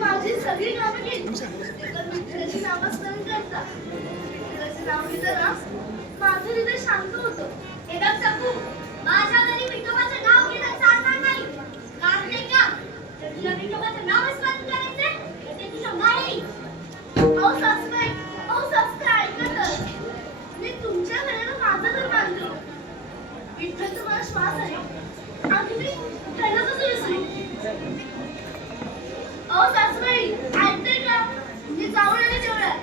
माझी सगळी कामं केली. ते तर विठ्ठलाची नामस्मरण करतात. विठ्ठलाचे नाव घेतं ना, माझं हृदय शांत होतं. हे बघ सकू, माझ्या घरी विठोबाचं नाव घेणं चालणार नाही. कारण ते का? जर तुला विठोबाचं नावच स्मरण करायचंय, तर ते तुझ्या माहेरी. अहो सासूबाई, ऐका तर. मी तुमच्या घराला माझं घर बांधलं. विठ्ठल तुम्हाला श्वास आहे आणि मी त्याला कसं विसरू? अहो सासूबाई, ऐकते का? मी जाऊन आले तेवढ्यात.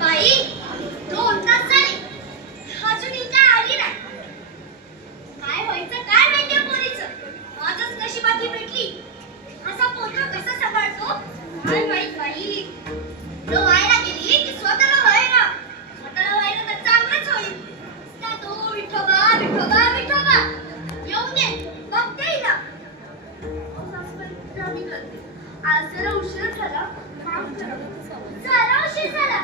बाई, 2 तास झाले. अजूनही काय आली नाही. काय व्हायचं काय माहिती पोरीचं. आजच नशिबात ही भेटली. असा पोरगा कसा सांभाळतो काय माहित बाई. तो व्हायला गेली की स्वतःला व्हायला तर चांगलंच होईल. त्या तो विठोबा विठोबा विठोबा येऊन दे बघते हिला. अहो सासूबाई, त्या मी करते. आज जरा उशीर झाला, माफ करा. जरा उशीर झाला.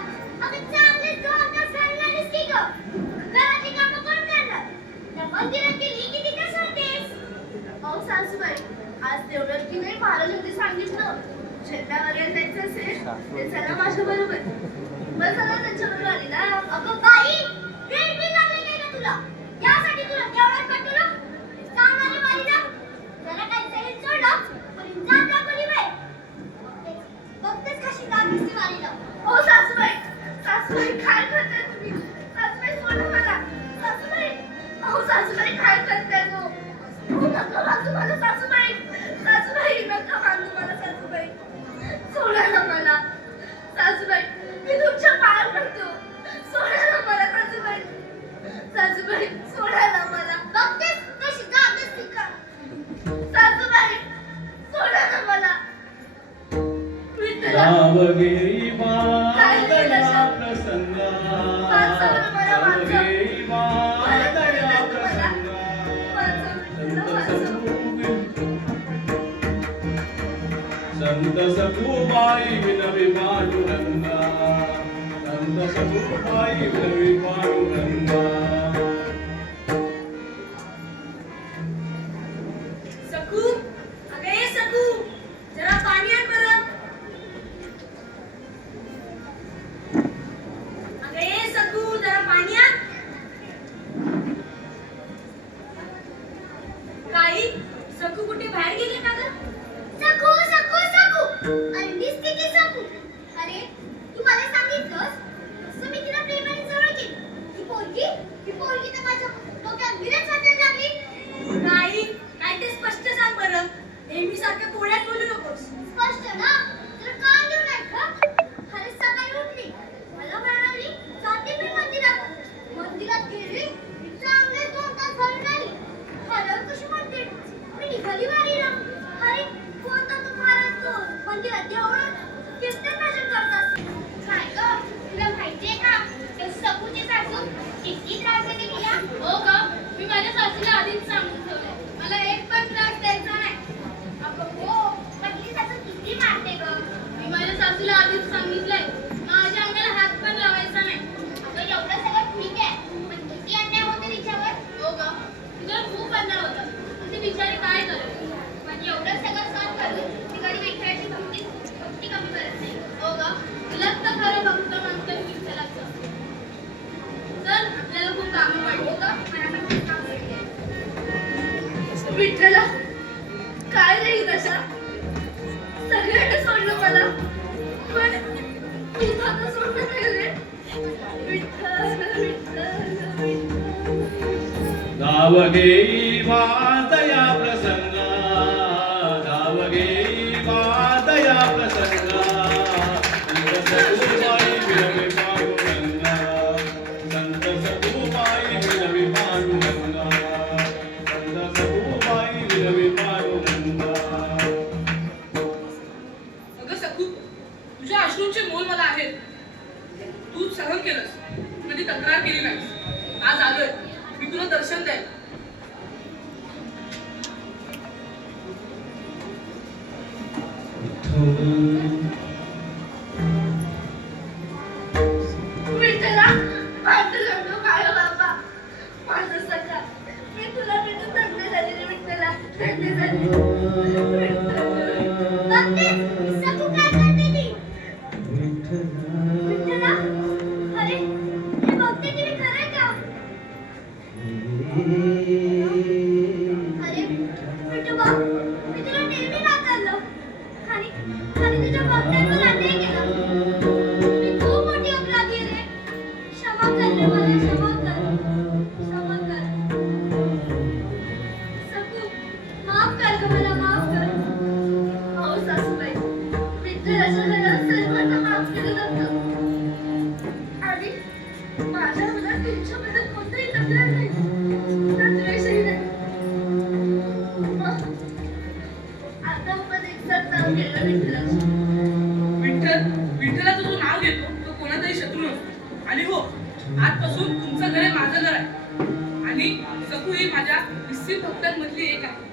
अगं चांगले 2 तास घालणारीस की ग. घरातली कामं कोण करणार? त्या मंदिरात गेली की तिथे सांगतेस. अहो सासूबाई, आज देवळात की नाही महाराजांनी सांगितलं झेंडा वगैरे जायचं असेल ते चला माझ्या बरोबर. बस झालं त्यांच्याबरोबर आली ना. अगं बाई, वेळ बी लागली नाही का तुला? यासाठी तुला देवळात पाठवलं? सांगणारी मारी जा. जरा काही सैल सोडलं, पण जात दाखवली बाई. बघतेच कशी जात दिसते वारीला. अहो सासूबाई काय करताय तुम्ही? सासूबाई सोडा मला. सासूबाई, अहो सासूबाई काय करताय तो? अहो नका बांधू मला सासूबाई. सासूबाई नका बांधू मला सासूबाई. सोडा ना मला. सासूबाई, मी तुमच्या पाया पडतो. सोडा ना मला सासूबाई. सासूबाई, सोडा ना मला. बघतेच कशी जात दिसते का? सासूबाई, सोडा ना मला. विठ्ठला, गावगेरी काय मातया दशा? प्रसंगा वाचव मला, वाचव. गावगेरी मातया प्रसंगा संत सखूबाई विनवी पांडुरंगा संत सखूबाई विनवी पांडुरंगा. सकू, अगं ये सकू, जरा पाणी आण बरं. अगं ये सकू, जरा पाणी आण. काही सकू कुठे बाहेर गेली का ग? सकू सकू सकू, अरे दिसते की सकू. अरे तू मला सांगितलंस तसं मी तिला प्रेमाने जवळ केली. ही पोरगी तर माझ्या डोक्यात विरच वाटायला लागली. नाही, काय ते स्पष्ट सांग बरं. नेहमी सारखं कोड्यात बोलू नकोस. स्पष्ट ना, तर कान देऊ नाही का? अरे सकाळी उठली, मला म्हणाली जाते मी मंदिरात गेली की चांगले 2 तास घालून आली. खरं कशी म्हणते, मी निघाली वारीला. अरे कोणता तो महाराज तो मंदिरात देवळात कीर्तन भजन करतात. काय ग, तुला माहितीये का त्या सकूची सासू किती त्रास देते तिला? हो का? मी माझ्या सासूला आधीच सांगून ठेवलंय. मला एक पण त्रास द्यायचा नाही. अगं हो, पण ही सासू किती मारते ग. मी माझ्या सासूला आधीच सांगितलंय, माझ्या अंगाला हात पण लावायचा नाही. अगं एवढं सगळं ठीक आहे, पण किती अन्याय होते तिच्यावर. हो का? तुझ्यावर खूप अन्याय होता. पण ती बिचारी काय करेल? पण एवढं सगळं सहन करून ती कधी विठ्ठलाची भक्ती कमी करत नाही. हो का? तुलाच तर खरं भक्त म्हणतात विठ्ठलाचं. चल, आपल्याला खूप कामं पडली. हो का? मला पण खूप काम पडले. विठ्ठला, काय रे ही दशा? सगळ्यांनी सोडलं मला, पण तुला तर सोडलं नाही रे. विठ्ठल विठ्ठल विठ्ठल. गावगेरी मातया प्रसंगा गावगेरी मातया प्रसंगा संत सखूबाई विनवी पांडुरंगा संत सखूबाई विनवी पांडुरंगा संत सखूबाई विनवी पांडुरंगा. अगं सकू, तुझ्या अश्रूंचे मोल मला आहेत. तू सहन केलंस, कधी तक्रार केली नाहीस. आज आलोय मी तुला दर्शन द्यायला. विठ्ठला, पांडुरंग बाळा बाबा, माझं सखा, मी तुला बघतेस, सकू काय करते ती? विठ्ठला, अरे हे बघते ती मी खरंय का? अरे विठोबा, मी तुला नेहमी नाकारलं आणि तुझ्या बघण्याचं नाट्य केलं. मी खूप मोठी अपराधी आहे रे. क्षमा कर रे मला, क्षमा कर, क्षमा कर. सकू, माफ कर गं मला, माफ कर. अहो सासूबाई, विठ्ठलाच्या घरात सर्वांना माफ केलं जातं. आणि माझ्या मनात तुमच्याबद्दल कोणतीही तक्रार नाही, द्वेषही नाही. मग आता आपण एकसाथ नाव घेऊया विठ्ठलाचं. विठ्ठलाचं जो नाव घेतो तो कोणाचाही शत्रू नसतो. आणि हो, आजपासून तुमचं घर हे माझं घर आहे आणि सकू ही माझ्या निश्चित भक्तांमधली एक आहे.